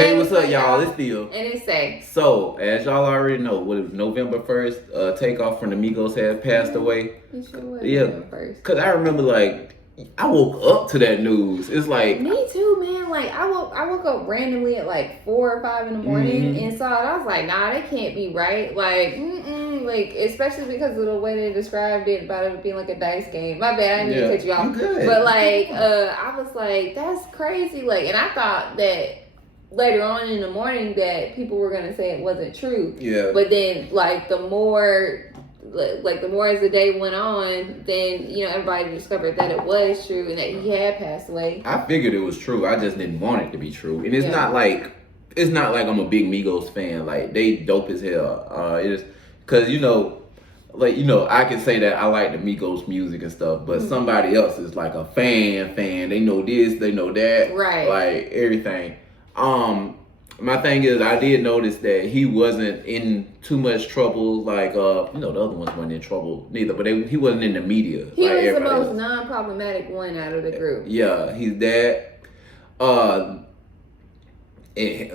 Hey, what's up, y'all? It's Theo. And it's Say. So, as y'all already know, what it was November 1st, Takeoff from the Migos had passed away. You sure was Yeah, November 1st. because I remember, like, I woke up to that news. It's like... Me too, man. Like, I woke up randomly at like 4 or 5 in the morning and saw it. I was like, nah, that can't be right. Like, like, especially because of the way they described it about it being like a dice game. My bad, I didn't mean to cut you off. Good. But, like, I was like, that's crazy. Like, and I thought that later on in the morning that people were going to say it wasn't true. Yeah. But then, like, the more as the day went on, then, you know, everybody discovered that it was true and that he had passed away. I figured it was true. I just didn't want it to be true. And it's not like I'm a big Migos fan. Like, they dope as hell. It's because, I can say that I like the Migos music and stuff, but somebody else is like a fan. They know this, they know that. Right. Like, everything. My thing is, I did notice that he wasn't in too much trouble. Like, the other ones weren't in trouble neither, but he wasn't in the media. He like was the most non-problematic one out of the group. Yeah, he's that.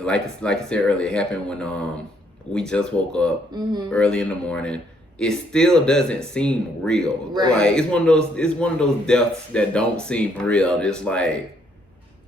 Like I said earlier, it happened when we just woke up early in the morning. It still doesn't seem real. Right. Like, it's one of those deaths that don't seem real. It's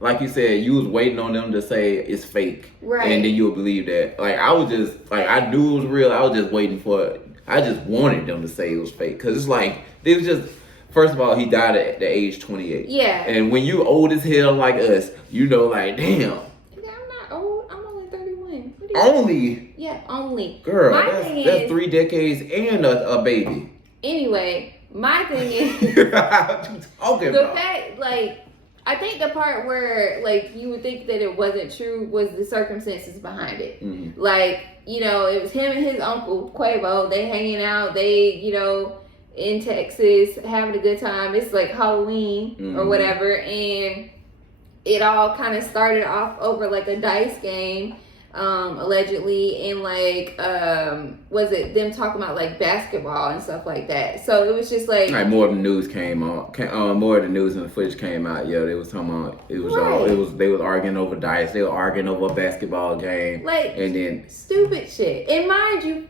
like you said, you was waiting on them to say it's fake. Right. And then you'll believe that. Like, I was just, I knew it was real. I was just waiting for it. I just wanted them to say it was fake. Because it's like, it was just, first of all, he died at the age 28. Yeah. And when you old as hell like us, you know, like, damn. Yeah, I'm not old. I'm only 31. Only? Yeah, only. Girl, that's 3 decades and a baby. Anyway, my thing is, What you talking the about? fact, like, I think the part where, like, you would think that it wasn't true was the circumstances behind it. Mm-hmm. Like, you know, it was him and his uncle, Quavo. They hanging out. They, you know, in Texas, having a good time. It's like Halloween or whatever. And it all kind of started off over, like, a dice game, allegedly. And, like, was it them talking about, like, basketball and stuff like that. So it was just like... Like, more of the news more of the news and the footage came out. Yeah, they was talking about, they was arguing over dice. They were arguing over a basketball game. Like, and then stupid shit. And mind you,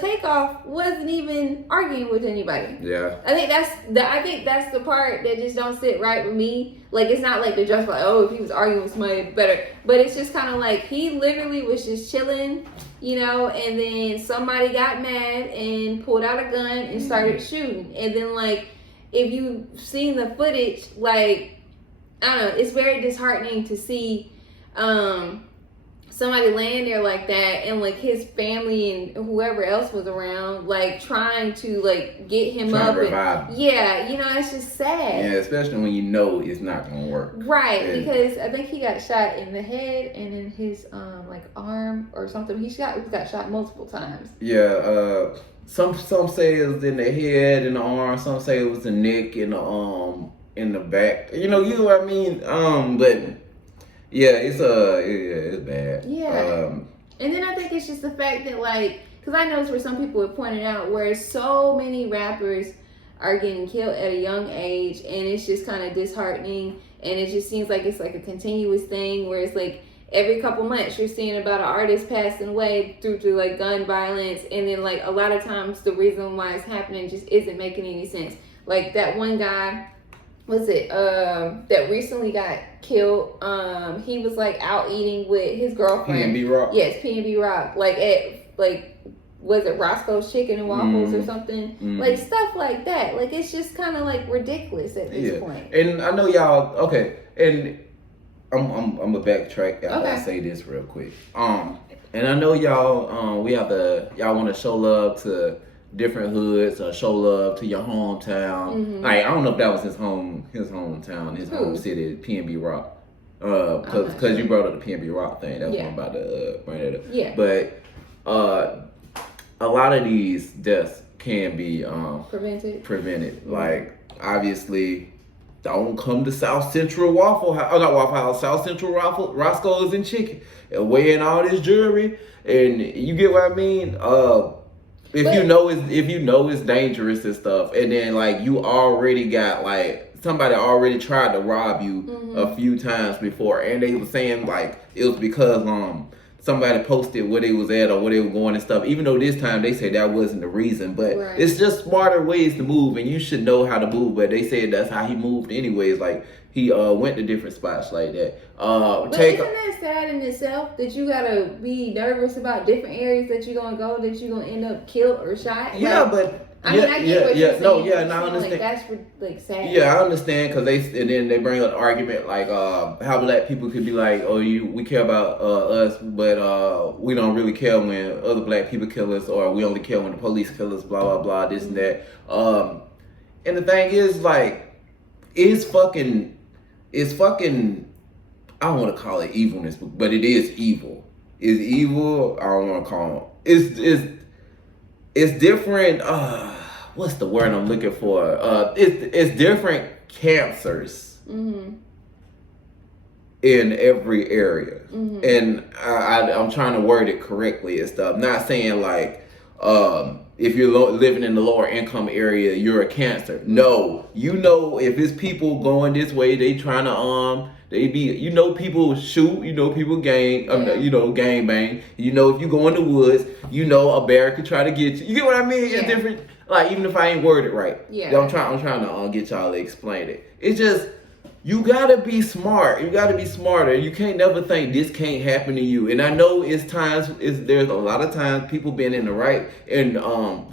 Takeoff wasn't even arguing with anybody. Yeah. I think that's the part that just don't sit right with me. Like, it's not like they're just like, oh, if he was arguing with somebody better. But it's just kind of like, he literally was just chilling, you know, and then somebody got mad and pulled out a gun and started shooting. And then, like, if you've seen the footage, like, I don't know, it's very disheartening to see somebody laying there like that, and like his family and whoever else was around, like, trying to, like, get him up to revive him. Yeah, you know, it's just sad. Yeah, especially when you know it's not gonna work. Right, because I think he got shot in the head and in his like arm or something. He got shot multiple times. Yeah, some say it was in the head and the arm, some say it was the neck and the in the back. You know what I mean? But yeah, it's bad. Yeah. And then I think it's just the fact that, like, because I noticed where some people have pointed out where so many rappers are getting killed at a young age, and it's just kind of disheartening, and it just seems like it's like a continuous thing where it's like every couple months you're seeing about an artist passing away due to, like, gun violence, and then, like, a lot of times the reason why it's happening just isn't making any sense. Like, that one guy, that recently got killed, he was, like, out eating with his girlfriend. P&B Rock? Yes, P&B Rock. Like, at, like, was it Roscoe's Chicken and Waffles or something? Like, stuff like that. Like, it's just kind of, like, ridiculous at this point. And I know y'all, okay, and I'm gonna backtrack after I say this real quick. And I know y'all, y'all want to show love to different hoods or show love to your hometown. Like, I don't know if that was his hometown, his home city, P&B Rock. Because you brought up the P&B Rock thing. That's what I'm about to bring it up. Yeah. But a lot of these deaths can be prevented. Like, obviously, don't come to South Central South Central Roscoe's and Chicken and wearing all this jewelry, and you get what I mean. If you know it's dangerous and stuff, and then, like, you already got, like, somebody already tried to rob you a few times before, and they were saying like it was because somebody posted where they was at or where they were going and stuff. Even though this time they said that wasn't the reason, but it's just smarter ways to move, and you should know how to move. But they said that's how he moved anyways. Like he went to different spots like that. But isn't that sad in itself that you gotta be nervous about different areas that you're gonna go that you're gonna end up killed or shot? Yeah, like, but. I mean, I get what you're saying. No, yeah, and I understand. Like, that's like sad. Yeah, I understand because and then they bring up the argument like how black people could be like, oh, we care about us, but we don't really care when other black people kill us, or we only care when the police kill us, blah blah blah, this and that. And the thing is, like, it's fucking. I don't want to call it evilness, but it is evil. It's evil. I don't want to call it. It's different. What's the word I'm looking for? It's different cancers in every area, and I'm trying to word it correctly and stuff. Not saying like if you're living in the lower income area, you're a cancer. No, you know, if it's people going this way, they trying to people shoot, people gang bang. If you go in the woods, a bear could try to get you. You get what I mean? Yeah. It's different. Like, even if I ain't worded right. Yeah. I'm trying to get y'all to explain it. It's just, you gotta be smart. You gotta be smarter. You can't never think this can't happen to you. And I know there's a lot of times people been in the right and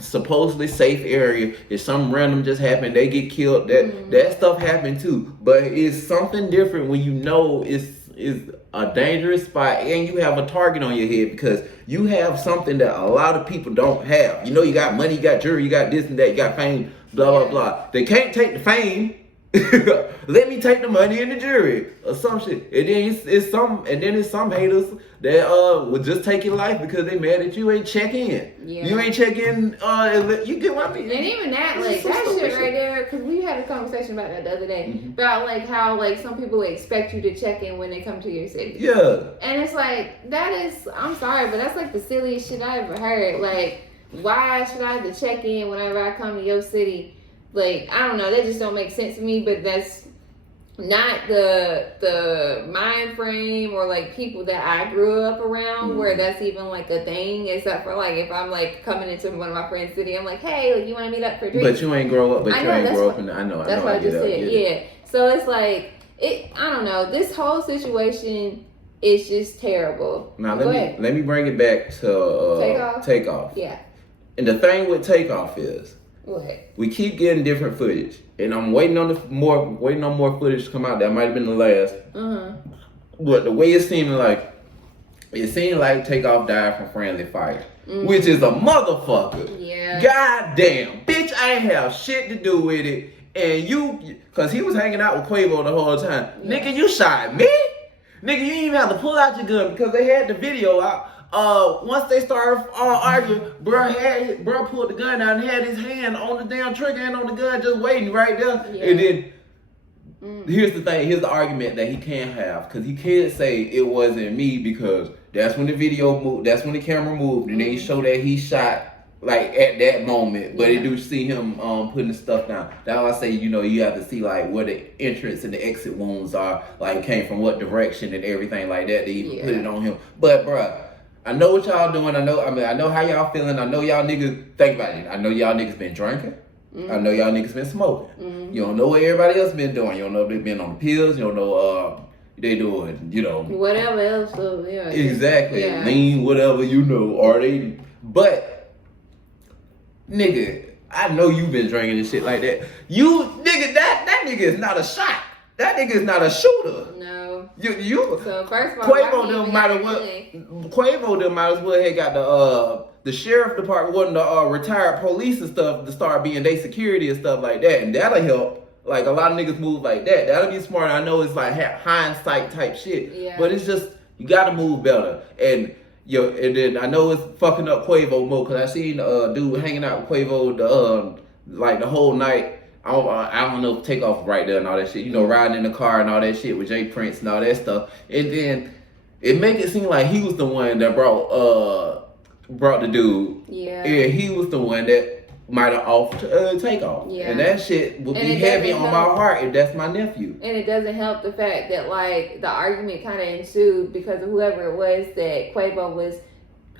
supposedly safe area. If something random just happened, they get killed. That stuff happened too. But it's something different when you know it's a dangerous spot and you have a target on your head, because you have something that a lot of people don't have. You got money, you got jewelry, you got this and that, you got fame, blah blah blah. They can't take the fame. Let me take the money and the jewelry or some shit. And then it's some haters that will just take your life because they mad that you ain't check in. Yeah. You ain't check in. You get what I mean? And even that, like that shit right there, because we had a conversation about that the other day about like how like some people expect you to check in when they come to your city. Yeah. And it's like I'm sorry, but that's like the silliest shit I ever heard. Like, why should I have to check in whenever I come to your city? Like, I don't know, that just don't make sense to me, but that's not the mind frame or like people that I grew up around where that's even like a thing, except for like if I'm like coming into one of my friends' city, I'm like, hey, like, you want to meet up for a drink? But you ain't grow up, I know. That's what I just said, yeah. So it's like, I don't know, this whole situation is just terrible. Now let me bring it back to Takeoff. Yeah. And the thing with Takeoff is, what? We keep getting different footage, and I'm waiting on more footage to come out. That might have been the last. But the way it seemed like Takeoff died from friendly fire, which is a motherfucker. Yeah. God damn, bitch, I ain't have shit to do with it, and cause he was hanging out with Quavo the whole time. Yeah. Nigga, you shot me. Nigga, you didn't even have to pull out your gun because they had the video out. Once they started arguing, bro pulled the gun out and had his hand on the damn trigger and on the gun just waiting right there. Yeah. And then here's the thing, here's the argument that he can't have, because he can't say it wasn't me, because that's when the video moved, that's when the camera moved, and then he showed that he shot like at that moment, but you do see him putting the stuff down. That's why I say, you have to see like where the entrance and the exit wounds are, like came from what direction and everything like that to even put it on him. But bruh, I know what y'all doing. I know how y'all feeling. I know y'all niggas, think about it. I know y'all niggas been drinking. I know y'all niggas been smoking. You don't know what everybody else been doing. You don't know if they been on the pills. You don't know they doing, whatever else. So, yeah. Exactly. Yeah. Lean, whatever, or they. But nigga, I know you been drinking and shit like that. That nigga is not a shot. That nigga is not a shooter. No. So first of all, Quavo might as well have got the sheriff department, wasn't the retired police and stuff, to start being their security and stuff like that, and that'll help. Like, a lot of niggas move like that. That'll be smart. I know it's like hindsight type shit, but it's just, you gotta move better. And then I know it's fucking up Quavo more, because I seen dude hanging out with Quavo the whole night. I don't know if Takeoff right there and all that shit. Riding in the car and all that shit with Jay Prince and all that stuff. And then it make it seem like he was the one that brought the dude. Yeah. And he was the one that might have offed Takeoff. Yeah. And that shit would be heavy on my heart if that's my nephew. And it doesn't help the fact that, like, the argument kind of ensued because of whoever it was that Quavo was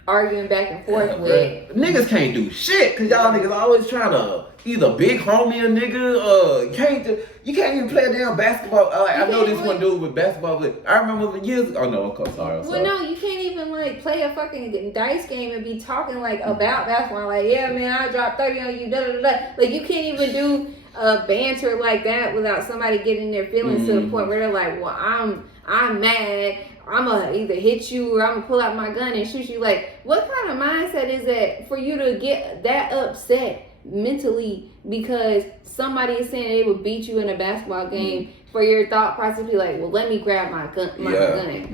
arguing back and forth with. Niggas can't do shit because y'all niggas always trying to either big homie a nigga, you can't even play a damn basketball. I know this one dude with basketball, but I remember years ago. Oh no, I'm sorry. Well, no, you can't even like play a fucking dice game and be talking like about basketball. Like, yeah, man, I dropped 30 on you. Da da da. Like, you can't even do banter like that without somebody getting their feelings to the point where they're like, well, I'm mad. I'm gonna either hit you or I'm gonna pull out my gun and shoot you. Like, what kind of mindset is that for you to get that upset mentally because somebody is saying they would beat you in a basketball game for your thought process to be like, well, let me grab my gun.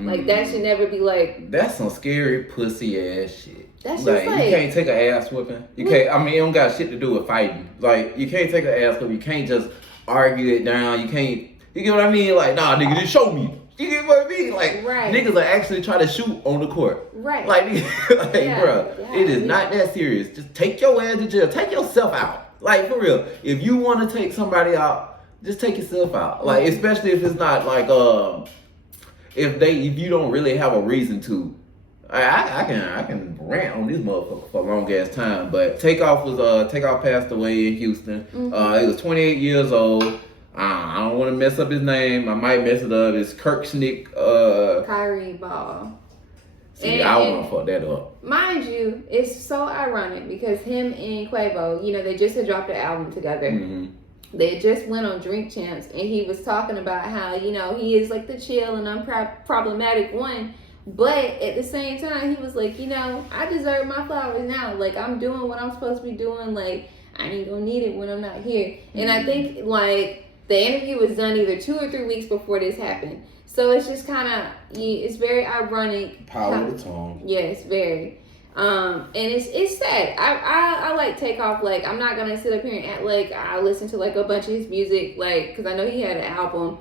Like, that should never be like. That's some scary pussy ass shit. That's like, just like, you can't take an ass whooping. You can't. I mean, it don't got shit to do with fighting. Like, you can't take an ass whooping. You can't just argue it down. You can't. You get what I mean? Like, nah, nigga, just show me. You get what I mean? Like, niggas are actually trying to shoot on the court. Right. Like, bro, it is not that serious. Just take your ass to jail. Take yourself out. Like, for real. If you want to take somebody out, just take yourself out. Like, especially if it's not like, if you don't really have a reason to. I can rant on this motherfucker for a long ass time. But Takeoff passed away in Houston. He was 28 years old. I don't want to mess up his name. I might mess it up. It's Kirksnick. Kyrie Ball. See, I want to fuck that up. Mind you, it's so ironic because him and Quavo, you know, they just had dropped an album together. They just went on Drink Champs, and he was talking about how, you know, he is like the chill and unproblematic one. But at the same time, he was like, you know, I deserve my flowers now. Like, I'm doing what I'm supposed to be doing. Like, I ain't gonna need it when I'm not here. And I think, like, the interview was done either 2 or 3 weeks before this happened. So it's just kind of, it's very ironic. Power of the tongue. Yes, very. And it's sad. I like Takeoff. Like, I'm not gonna sit up here and act like I listen to like a bunch of his music, like, because I know he had an album.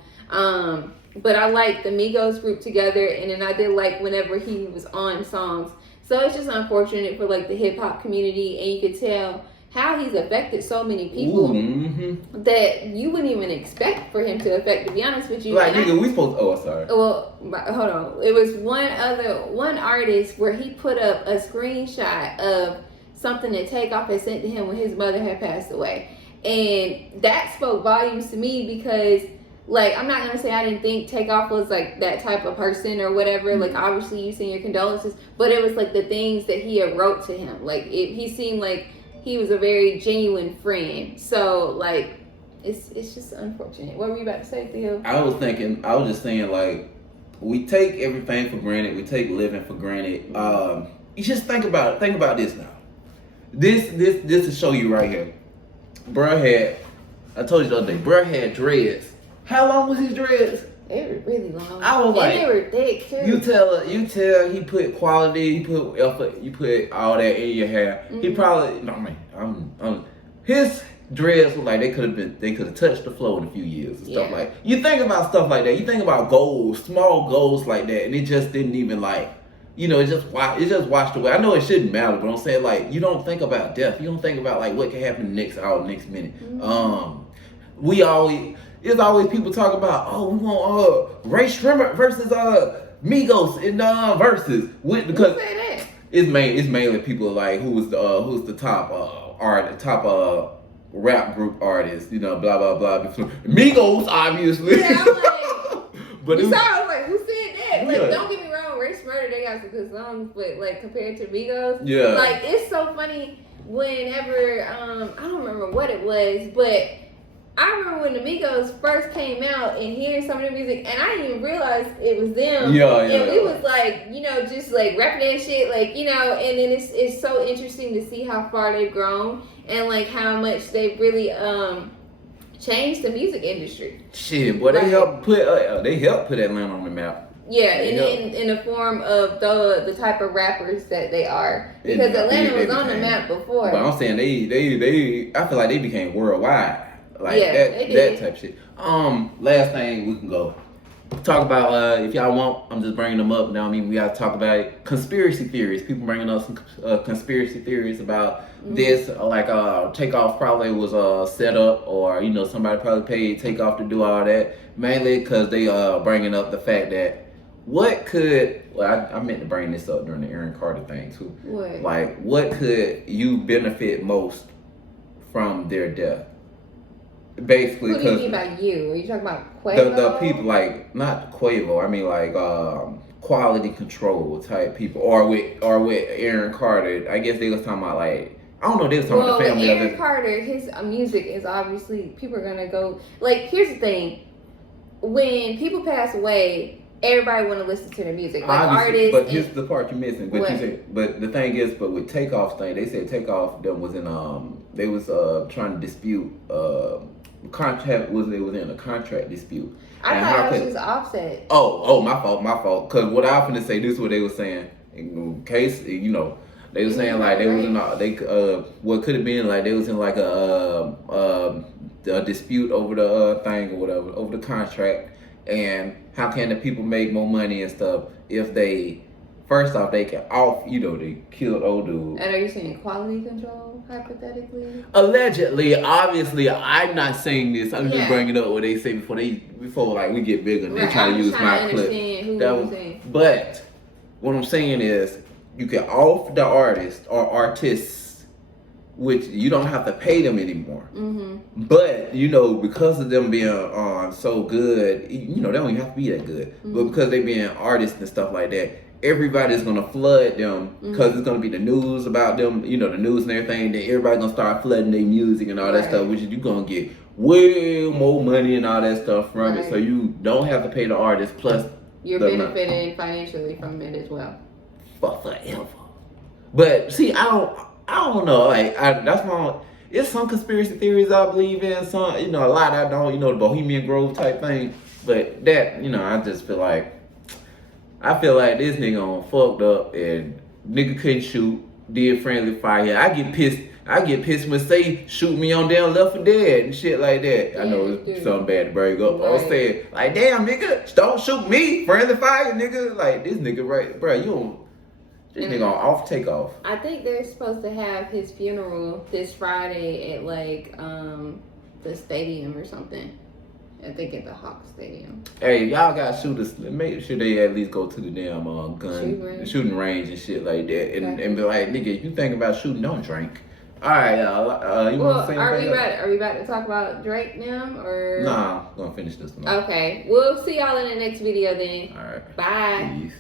But I like the Migos group together, and then I did like whenever he was on songs. So it's just unfortunate for like the hip hop community, and you could tell how he's affected so many people that you wouldn't even expect for him to affect, to be honest with you. Like, nigga, we supposed to, sorry. Well, hold on. It was one artist where he put up a screenshot of something that Takeoff had sent to him when his mother had passed away. And that spoke volumes to me because, like, I'm not going to say I didn't think Takeoff was, like, that type of person or whatever. Like, obviously you send your condolences. But it was, like, the things that he had wrote to him. Like, he seemed like he was a very genuine friend. So, like, it's just unfortunate. What were you about to say, Theo? I was just saying, like, we take everything for granted. We take living for granted. You just think about this now. This to show you right here. I told you the other day, bruh had dreads. How long was his dreads? They were really long. I was like, they were thick too. You tell he put quality, he put effort, you put all that in your hair. He probably, his dreads look like they could have touched the floor in a few years and stuff like. You think about stuff like that. You think about goals, small goals like that, and it just didn't even like, you know, it just washed away. I know it shouldn't matter, but I'm saying, like, you don't think about death. You don't think about like what can happen next hour, next minute. There's always people talking about, we want Ray Shrimmer versus Migos in verses because it's mainly people like who's the top rap group artist, you know, blah blah blah. Migos, obviously. Yeah, I'm like, but I was like, who said that? Like, don't get me wrong, Ray Shrimmer, they got some good songs, but like compared to Migos, like it's so funny whenever I don't remember what it was, but I remember when the Migos first came out and hearing some of their music, and I didn't even realize it was them. And we was like, you know, just like rapping that shit, like, you know, and then it's so interesting to see how far they've grown and like how much they've really changed the music industry. Shit, boy, they helped put Atlanta on the map. Yeah, in the form of the type of rappers that they are, because Atlanta was on the map before. But I'm saying they I feel like they became worldwide. Like that type of shit. Last thing we can go. talk about if y'all want. I'm just bringing them up now. I mean, we gotta talk about it. Conspiracy theories. People bringing up some conspiracy theories about this. Like Takeoff probably was set up, or somebody probably paid Takeoff to do all that. Mainly because they bringing up the fact that what could I meant to bring this up during the Aaron Carter thing too. What? Like, what could you benefit most from their death? Basically, what do you mean by you? Are you talking about Quavo? The people, like, not Quavo. I mean, like, quality control type people, or with Aaron Carter. I guess they was talking about, like, I don't know. They was talking about the family. Well, Aaron Carter, his music is obviously, people are gonna go. Like, here's the thing: when people pass away, everybody want to listen to their music. Like artists. But here's the part you're missing. But the thing is, but with Takeoff's thing, they said Takeoff them was in they was trying to dispute contract was in a contract dispute. I thought it was just Offset. Oh, my fault. Cause what I was finna say, this is what they were saying. In case they were saying like they was in what could have been like they was in like a dispute over the thing or whatever, over the contract, and how can the people make more money and stuff if they first off they can they killed old dude. And are you saying quality control hypothetically? Allegedly, obviously, I'm not saying this. I'm just bringing up what they say before like we get bigger and they try to use my clip. But what I'm saying is you can off the artist or artists, which you don't have to pay them anymore. But because of them being so good, they don't even have to be that good. But because they being artists and stuff like that, everybody's gonna flood them because it's gonna be the news about them, the news and everything. Then everybody's gonna start flooding their music and all that stuff, which is you're gonna get way more money and all that stuff from it. So you don't have to pay the artist, plus you're benefiting financially from it as well. Forever. But see, I don't know. Like that's why it's some conspiracy theories I believe in. Some a lot I don't. The Bohemian Grove type thing. But that I just feel like. I feel like this nigga on fucked up and nigga couldn't shoot, did friendly fire. I get pissed when they shoot me on down Left 4 Dead and shit like that. Yeah, I know it's something bad to bring up. I was saying, like, damn nigga, don't shoot me, friendly fire, nigga. Like this nigga bro, this nigga on off Takeoff. I think they're supposed to have his funeral this Friday at like the stadium or something. I think at the Hawk Stadium. Hey, y'all got shooters. Make sure they at least go to the damn shooting range and shit like that, and be like, nigga, if you think about shooting, don't drink. All right, y'all. You want to say are we ready? Are we about to talk about Drake now, or? Nah, I'm gonna finish this one. Okay, we'll see y'all in the next video then. All right. Bye. Peace.